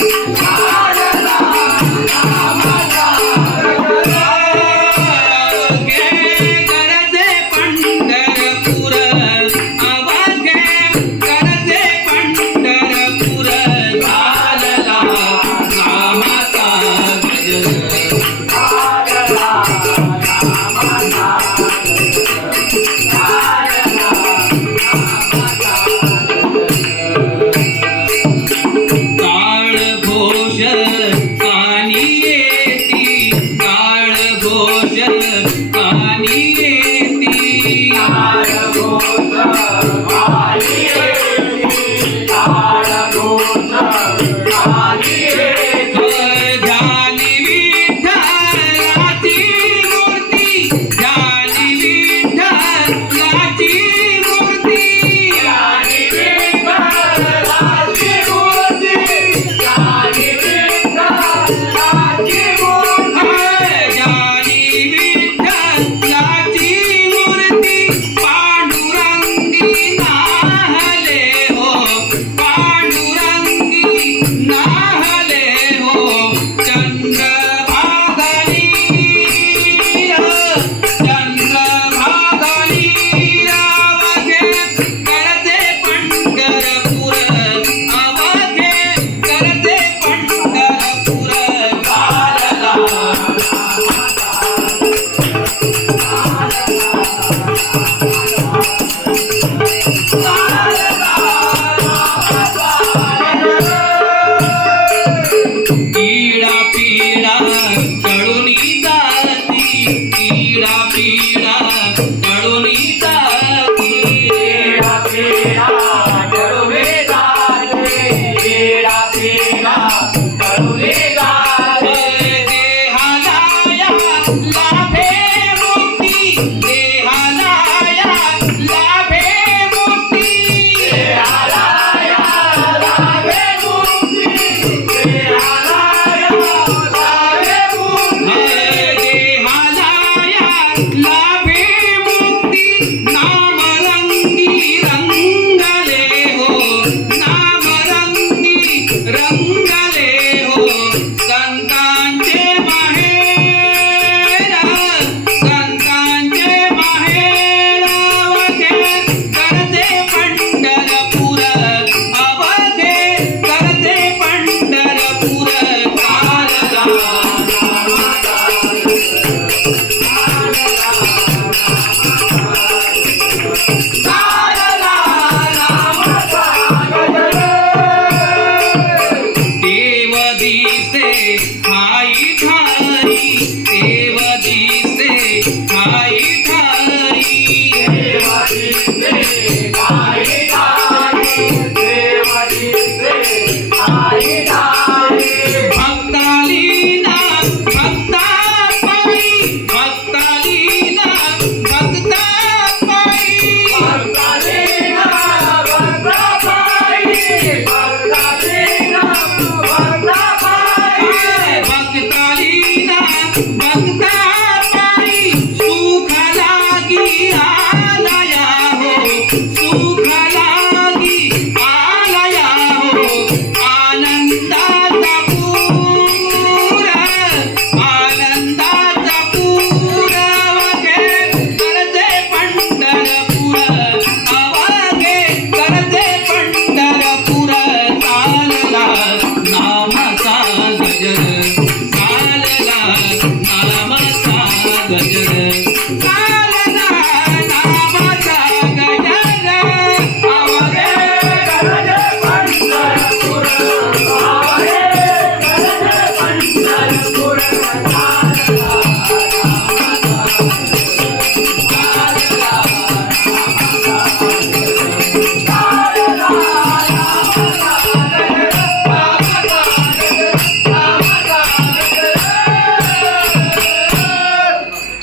Música झाली